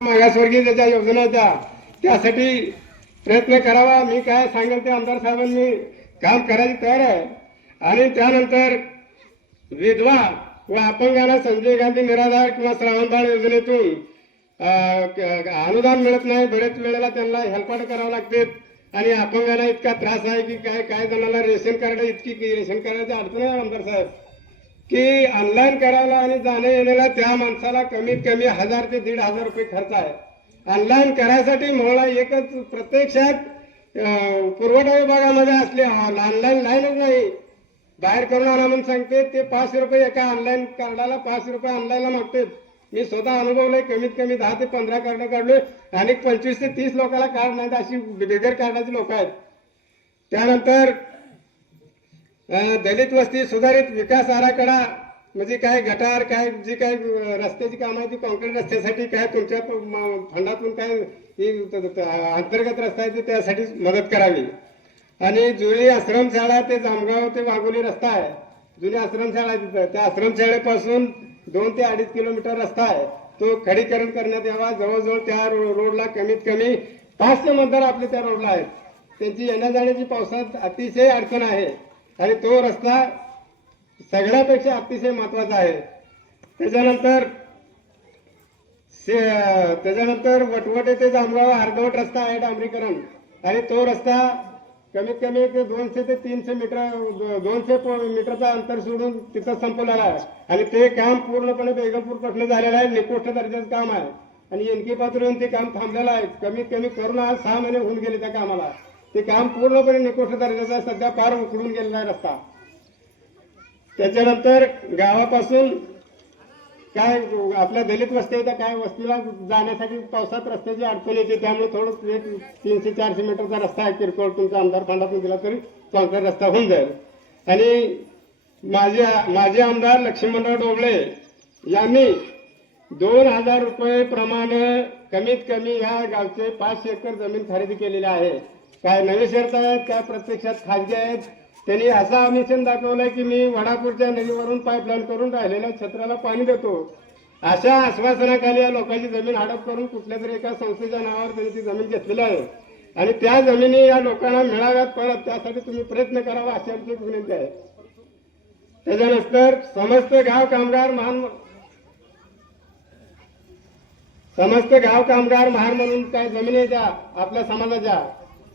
मागासवर्गीय ज्या योजना त्या त्यासाठी प्रयत्न करावा। मी काय सांगेल ते आमदार साहेबांनी काम करायची तयार आहे। आणि त्यानंतर विधवा व अपंगांना संजय गांधी निराधार किंवा श्रावणबाळ योजनेतून अनुदान मिळत नाही। बरेच वेळेला त्यांना हेल्पाट करावं लागते आणि अपंगांना इतका त्रास आहे की काय जणांना रेशन कार्ड इतकी रेशन कार्डाची अडचण आहे आमदार साहेब की ऑनलाईन करायला आणि जाणे येण्याला त्या माणसाला कमीत कमी 1000 ते 1500 रुपये खर्च आहे। ऑनलाईन करायसाठी मला एकच प्रत्यक्षात पुरवठा विभागामध्ये असले ऑनलाईन लाईनच नाही। बाहेर करून आणा म्हणून सांगते ते 500 रुपये एका ऑनलाईन कार्डाला 500 रुपये ऑनलाईनला मागते। मी स्वतः अनुभवलंय, कमीत कमी 10 ते 15 कार्ड काढलोय आणि 25 ते 30 लोकांना कार्ड नाहीत अशी बिगर कार्डाची लोक आहेत। त्यानंतर दलित वस्ती सुधारित विकास आराखडा म्हणजे काय गटार काय जी काय रस्त्याची कामं आहे ती कॉन्क्रीट रस्त्यासाठी काय तुमच्या फंडातून काय अंतर्गत रस्ता आहे त्यासाठी मदत करावी। आणि जुनी आश्रमशाळा ते जामगाव ते वाघोली रस्ता आहे, जुनी आश्रमशाळा आहे तिथं, त्या आश्रमशाळेपासून 2 ते 2.5 किलोमीटर रस्ता आहे, तो खडीकरण करण्यात यावा। जवळजवळ त्या रोडला कमीत कमी 500 मतदार आपले त्या रोडला आहेत, त्यांची येण्या जाण्याची पावसात अतिशय अडचण आहे आणि तो रस्ता सगळ्यापेक्षा अतिशय महत्वाचा आहे। त्याच्यानंतर वटवटे ते जामगाव अर्धवट रस्ता आहे डांबरीकरण आणि तो रस्ता कमीत कमी 200 ते 300 मीटरचा अंतर सोडून तिथं संपवलेला आहे आणि ते काम पूर्णपणे बेगमपूर पासून झालेलं आहे। निकृष्ट दर्जाचं काम आहे आणि एनके पातळीवरून ते काम थांबलेलं आहे। कमीत कमी करून आज 6 महिने होऊन गेले त्या कामाला। ते काम पूर्णपणे निकृष्ट दर्जाचा सध्या फार उकडून गेलेला आहे रस्ता। त्याच्यानंतर गावापासून काय आपल्या दलित वस्ती आहे काय वस्तीला जाण्यासाठी पावसात रस्त्याची अडचण येते, त्यामुळे थोडं 300-400 मीटरचा रस्ता आहे किरकोळ तुमचा आमदार फंडातून दिला तरी कॉन्क्रीट रस्ता होऊन जाईल। आणि माझे आमदार लक्ष्मणराव ढोबळे यांनी 2000 रुपये प्रमाणे कमीत कमी या गावचे 5 एकर जमीन खरेदी केलेली आहे। काय नवे शर्त आहेत त्या प्रत्यक्षात खाजगी आहेत। त्यांनी असा मिशन दाखवलंय की मी वडापूरच्या नदीवरून पाईपलाईन करून राहिलेल्या क्षेत्राला पाणी देतो, अशा आश्वासनाखाली या लोकांची जमीन हडप करून कुठल्या तरी एका संस्थेच्या नावावर त्यांनी ती जमीन घेतलेली आहे आणि त्या जमिनी या लोकांना मिळाव्यात परत, त्यासाठी तुम्ही प्रयत्न करावा अशी आमची विनंती आहे। त्याच्यानंतर समस्त गाव कामगार महार म्हणून काय जमिनी आहे त्या आपल्या समाजाच्या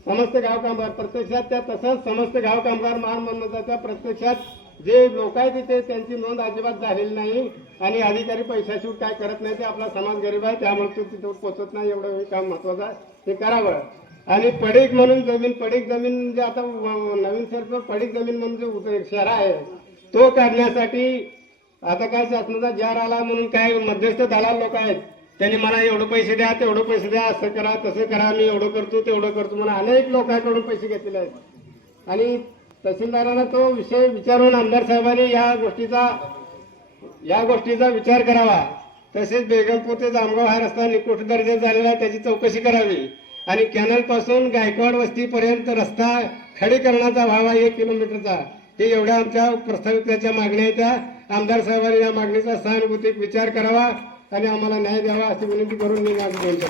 समस्त गाव कामगार प्रत्यक्षात त्या तसंच समस्त गाव कामगार महार म्हणून प्रत्यक्षात जे लोक आहेत तिथे त्यांची नोंद अजिबात झालेली नाही आणि अधिकारी पैशाशिवाय काय करत नाही। ते आपला समाज गरीब आहे त्यामुळे तो तिथे पोहोचत नाही, एवढं हे काम महत्वाचं आहे, ते करावं। आणि पडीक म्हणून पडीक जमीन जे आता नवीन सरकार पडीक जमीन म्हणून जो शहर आहे तो काढण्यासाठी आता काय शासनाचा जार आला म्हणून काय मध्यस्थ दलाल लोक आहेत त्यांनी मला एवढे पैसे द्या तेवढे पैसे द्या, असं करा तसं करा, मी एवढं करतो तेवढं करतो म्हणून अनेक लोकांकडून पैसे घेतलेले आहेत। आणि तहसीलदारांना तो विषय विचारून आमदार साहेबांनी या गोष्टीचा विचार करावा। तसेच बेगमपूर ते जामगाव हा रस्ता निकृष्ट दर्जाचा झालेला आहे, त्याची चौकशी करावी आणि कॅनल पासून गायकवाड वस्तीपर्यंत रस्ता खडीकरणाचा व्हावा 1 किलोमीटरचा। हे एवढ्या आमच्या प्रस्ताविताच्या मागण्या आहेत। त्या आमदार साहेबांनी या मागणीचा सहानुभूतीक विचार करावा आणि आम्हाला न्याय द्यावा अशी विनंती करून मी माझं बोलतो।